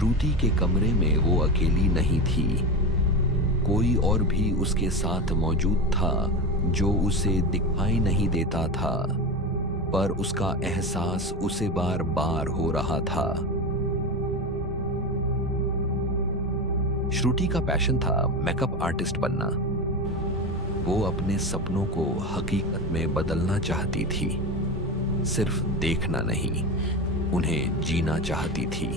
श्रुति के कमरे में वो अकेली नहीं थी। कोई और भी उसके साथ मौजूद था जो उसे दिखाई नहीं देता था, पर उसका एहसास उसे बार बार हो रहा था। श्रुति का पैशन था मेकअप आर्टिस्ट बनना। वो अपने सपनों को हकीकत में बदलना चाहती थी, सिर्फ देखना नहीं, उन्हें जीना चाहती थी।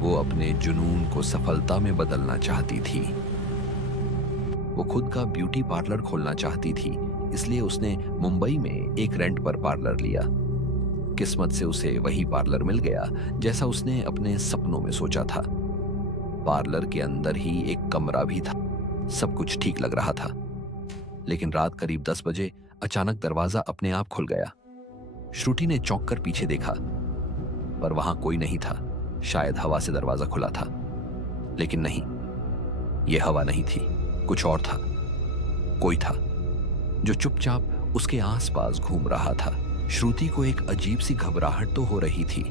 वो अपने जुनून को सफलता में बदलना चाहती थी। वो खुद का ब्यूटी पार्लर खोलना चाहती थी, इसलिए उसने मुंबई में एक रेंट पर पार्लर लिया। किस्मत से उसे वही पार्लर मिल गया जैसा उसने अपने सपनों में सोचा था। पार्लर के अंदर ही एक कमरा भी था। सब कुछ ठीक लग रहा था, लेकिन रात करीब 10 बजे अचानक दरवाजा अपने आप खुल गया। श्रुति ने चौंक कर पीछे देखा, पर वहां कोई नहीं था। शायद हवा से दरवाजा खुला था, लेकिन नहीं, यह हवा नहीं थी, कुछ और था। कोई था जो चुपचाप उसके आसपास घूम रहा था। श्रुति को एक अजीब सी घबराहट तो हो रही थी।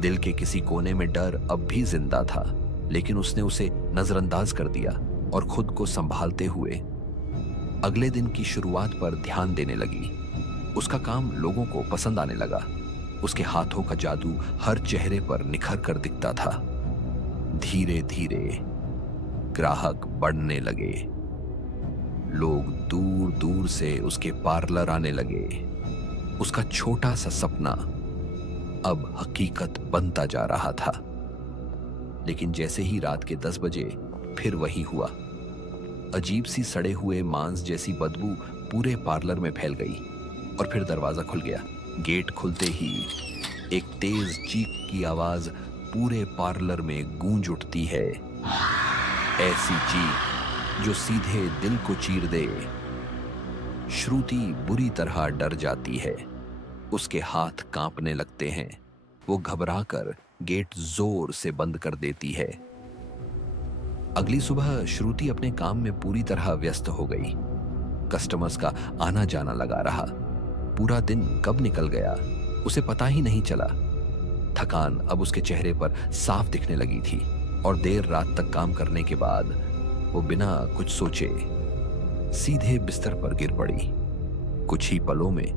दिल के किसी कोने में डर अब भी जिंदा था, लेकिन उसने उसे नजरअंदाज कर दिया और खुद को संभालते हुए अगले दिन की शुरुआत पर ध्यान देने लगी। उसका काम लोगों को पसंद आने लगा। उसके हाथों का जादू हर चेहरे पर निखर कर दिखता था। धीरे धीरे ग्राहक बढ़ने लगे। लोग दूर दूर से उसके पार्लर आने लगे। उसका छोटा सा सपना अब हकीकत बनता जा रहा था। लेकिन जैसे ही रात के 10 बजे फिर वही हुआ। अजीब सी सड़े हुए मांस जैसी बदबू पूरे पार्लर में फैल गई और फिर दरवाजा खुल गया। गेट खुलते ही एक तेज चीख की आवाज पूरे पार्लर में गूंज उठती है। ऐसी चीख जो सीधे दिल को चीर दे। श्रुति बुरी तरह डर जाती है। उसके हाथ कांपने लगते हैं। वो घबराकर गेट जोर से बंद कर देती है। अगली सुबह श्रुति अपने काम में पूरी तरह व्यस्त हो गई। कस्टमर्स का आना जाना लगा रहा। पूरा दिन कब निकल गया उसे पता ही नहीं चला। थकान अब उसके चेहरे पर साफ दिखने लगी थी और देर रात तक काम करने के बाद वो बिना कुछ सोचे सीधे बिस्तर पर गिर पड़ी। कुछ ही पलों में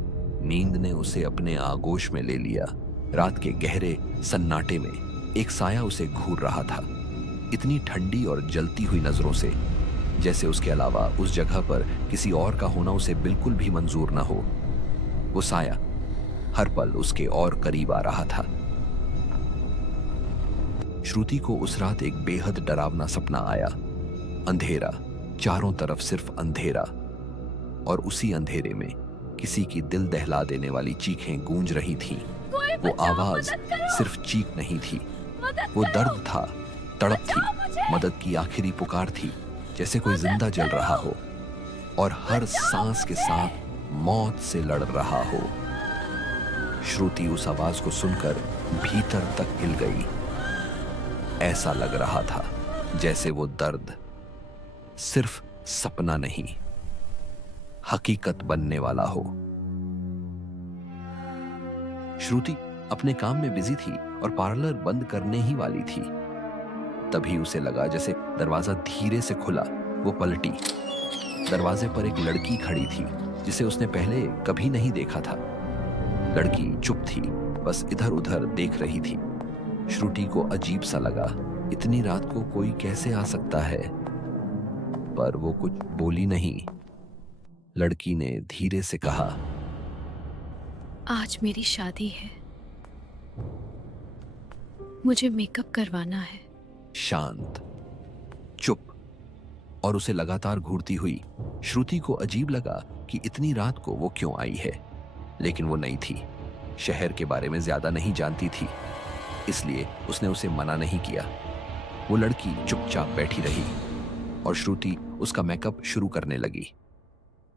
नींद ने उसे अपने आगोश में ले लिया। रात के गहरे सन्नाटे में एक साया उसे घूर रहा था, इतनी ठंडी और जलती हुई नजरों से, जैसे उसके अलावा उस जगह पर किसी और का होना उसे बिल्कुल भी मंजूर ना हो। वो साया हर पल उसके और करीब आ रहा था। श्रुति को उस रात एक बेहद डरावना सपना आया। अंधेरा, चारों तरफ सिर्फ अंधेरा, और उसी अंधेरे में किसी की दिल दहला देने वाली चीखें गूंज रही थीं। वो आवाज सिर्फ चीख नहीं थी, वो दर्द था, तड़प थी, मदद की आखिरी पुकार थी, जैसे कोई जिंदा जल रहा हो और हर सांस के साथ मौत से लड़ रहा हो। श्रुति उस आवाज को सुनकर भीतर तक हिल गई। ऐसा लग रहा था जैसे वो दर्द सिर्फ सपना नहीं, हकीकत बनने वाला हो। श्रुति अपने काम में बिजी थी और पार्लर बंद करने ही वाली थी। तभी उसे लगा जैसे दरवाजा धीरे से खुला। वो पलटी। दरवाजे पर एक लड़की खड़ी थी जिसे उसने पहले कभी नहीं देखा था। लड़की चुप थी, बस इधर उधर देख रही थी। श्रुति को अजीब सा लगा, इतनी रात को कोई कैसे आ सकता है, पर वो कुछ बोली नहीं। लड़की ने धीरे से कहा, आज मेरी शादी है, मुझे मेकअप करवाना है। शांत, चुप, और उसे लगातार घूरती हुई। श्रुति को अजीब लगा कि इतनी रात को वो क्यों आई है, लेकिन वो नहीं थी। शहर के बारे में ज्यादा नहीं जानती थी, इसलिए उसने उसे मना नहीं किया। वो लड़की चुपचाप बैठी रही और श्रुति उसका मेकअप शुरू करने लगी।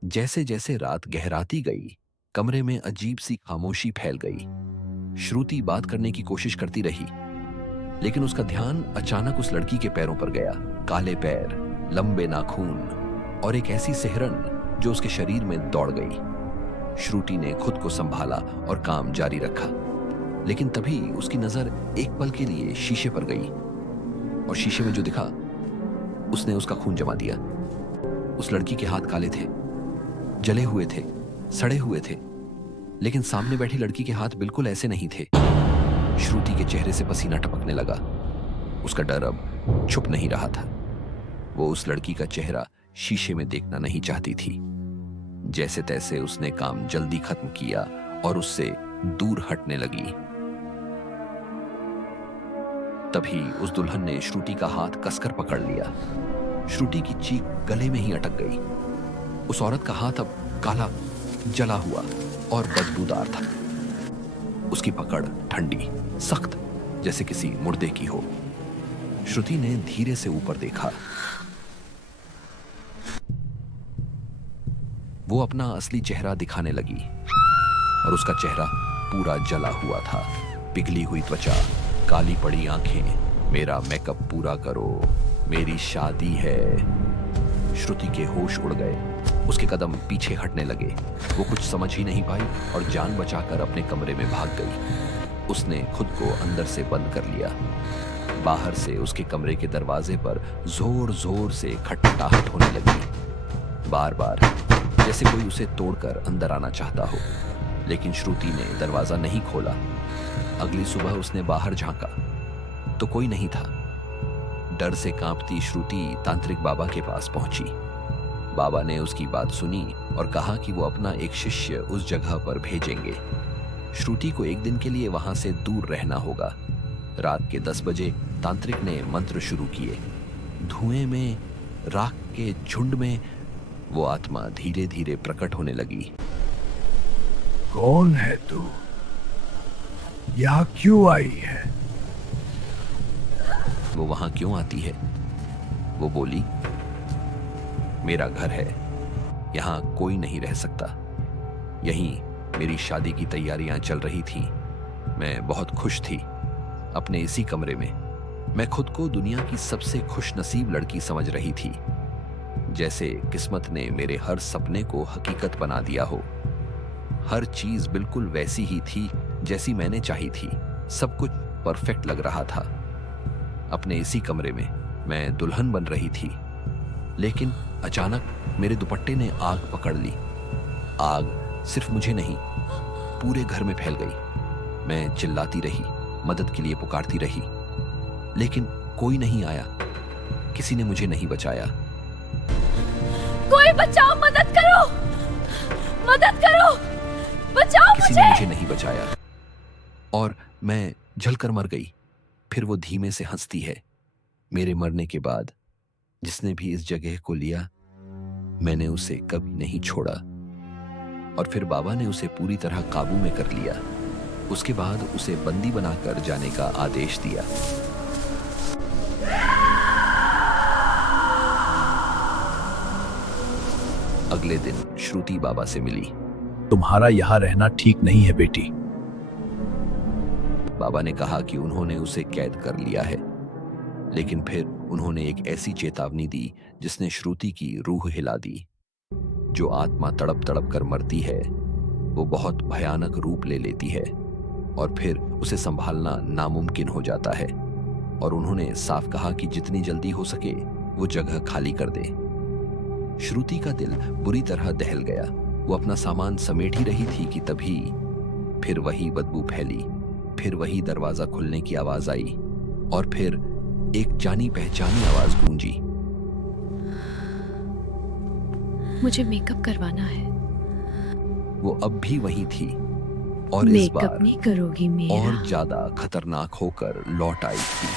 जैसे जैसे रात गहराती गई, कमरे में अजीब सी खामोशी फैल गई। श्रुति बात करने की कोशिश करती रही, लेकिन उसका ध्यान अचानक उस लड़की के पैरों पर गया। काले पैर, लंबे नाखून और एक ऐसी सिहरन जो उसके शरीर में दौड़ गई। श्रुति ने खुद को संभाला और काम जारी रखा। लेकिन तभी उसकी नजर एक पल के लिए शीशे पर गई और शीशे में जो दिखा उसने उसका खून जमा दिया। उस लड़की के हाथ काले थे, जले हुए थे, सड़े हुए थे, लेकिन सामने बैठी लड़की के हाथ बिल्कुल ऐसे नहीं थे। श्रुति के चेहरे से पसीना टपकने लगा। उसका डर अब छुप नहीं रहा था। वो उस लड़की का चेहरा शीशे में देखना नहीं चाहती थी। जैसे तैसे उसने काम जल्दी खत्म किया और उससे दूर हटने लगी। तभी उस दुल्हन ने श्रुति का हाथ कसकर पकड़ लिया। श्रुति की चीख गले में ही अटक गई। उस औरत का हाथ अब काला, जला हुआ और बदबूदार था। उसकी पकड़ ठंडी, सख्त, जैसे किसी मुर्दे की हो। श्रुति ने धीरे से ऊपर देखा। वो अपना असली चेहरा दिखाने लगी और उसका चेहरा पूरा जला हुआ था। पिघली हुई त्वचा, काली पड़ी आंखें। मेरा मेकअप पूरा करो, मेरी शादी है। श्रुति के होश उड़ गए। उसके कदम पीछे हटने लगे। वो कुछ समझ ही नहीं पाई और जान बचाकर अपने कमरे में भाग गई। उसने खुद को अंदर से बंद कर लिया। बाहर से उसके कमरे के दरवाजे पर जोर जोर से खटखटाहट होने लगी, बार बार, जैसे कोई उसे तोड़कर अंदर आना चाहता हो। लेकिन श्रुति ने दरवाजा नहीं खोला। अगली सुबह उसने बाहर झांका तो कोई नहीं था। डर से कांपती श्रुति तांत्रिक बाबा के पास पहुंची। बाबा ने उसकी बात सुनी और कहा कि वो अपना एक शिष्य उस जगह पर भेजेंगे। श्रुति को एक दिन के लिए वहां से दूर रहना होगा। रात के 10 बजे तांत्रिक ने मंत्र शुरू किए। धुएं में, राख के झुंड में वो आत्मा धीरे धीरे प्रकट होने लगी। कौन है तू? यहाँ क्यों आई है? वो वहां क्यों आती है? वो बोली, मेरा घर है, यहां कोई नहीं रह सकता। यहीं मेरी शादी की तैयारियां चल रही थीं। मैं बहुत खुश थी अपने इसी कमरे में। मैं खुद को दुनिया की सबसे खुशनसीब लड़की समझ रही थी। जैसे किस्मत ने मेरे हर सपने को हकीकत बना दिया हो। हर चीज बिल्कुल वैसी ही थी जैसी मैंने चाही थी। सब कुछ परफेक्ट लग रहा था। अपने इसी कमरे में मैं दुल्हन बन रही थी, लेकिन अचानक मेरे दुपट्टे ने आग पकड़ ली। आग सिर्फ मुझे नहीं, पूरे घर में फैल गई। मैं चिल्लाती रही, मदद के लिए पुकारती रही, लेकिन कोई नहीं आया। किसी ने मुझे नहीं बचाया। कोई बचाओ, मदद करो, मदद करो, बचाओ किसी ने मुझे नहीं बचाया और मैं जलकर मर गई। फिर वो धीमे से हंसती है। मेरे मरने के बाद जिसने भी इस जगह को लिया, मैंने उसे कभी नहीं छोड़ा। और फिर बाबा ने उसे पूरी तरह काबू में कर लिया। उसके बाद उसे बंदी बनाकर जाने का आदेश दिया। अगले दिन श्रुति बाबा से मिली। तुम्हारा यहाँ रहना ठीक नहीं है बेटी। बाबा ने कहा कि उन्होंने उसे कैद कर लिया है, लेकिन फिर उन्होंने एक ऐसी चेतावनी दी जिसने श्रुति की रूह हिला दी। जो आत्मा तड़प तड़प कर मरती है वो बहुत भयानक रूप ले लेती है और फिर उसे संभालना नामुमकिन हो जाता है। और उन्होंने साफ कहा कि जितनी जल्दी हो सके वो जगह खाली कर दे। श्रुति का दिल बुरी तरह दहल गया। वो अपना सामान समेट ही रही थी कि तभी फिर वही बदबू फैली। फिर वही दरवाजा खुलने की आवाज आई और फिर एक जानी पहचानी आवाज गूंजी। मुझे मेकअप करवाना है। वो अब भी वही थी और इस मेकअप बार नहीं करोगी मेरा? और ज्यादा खतरनाक होकर लौट आई थी।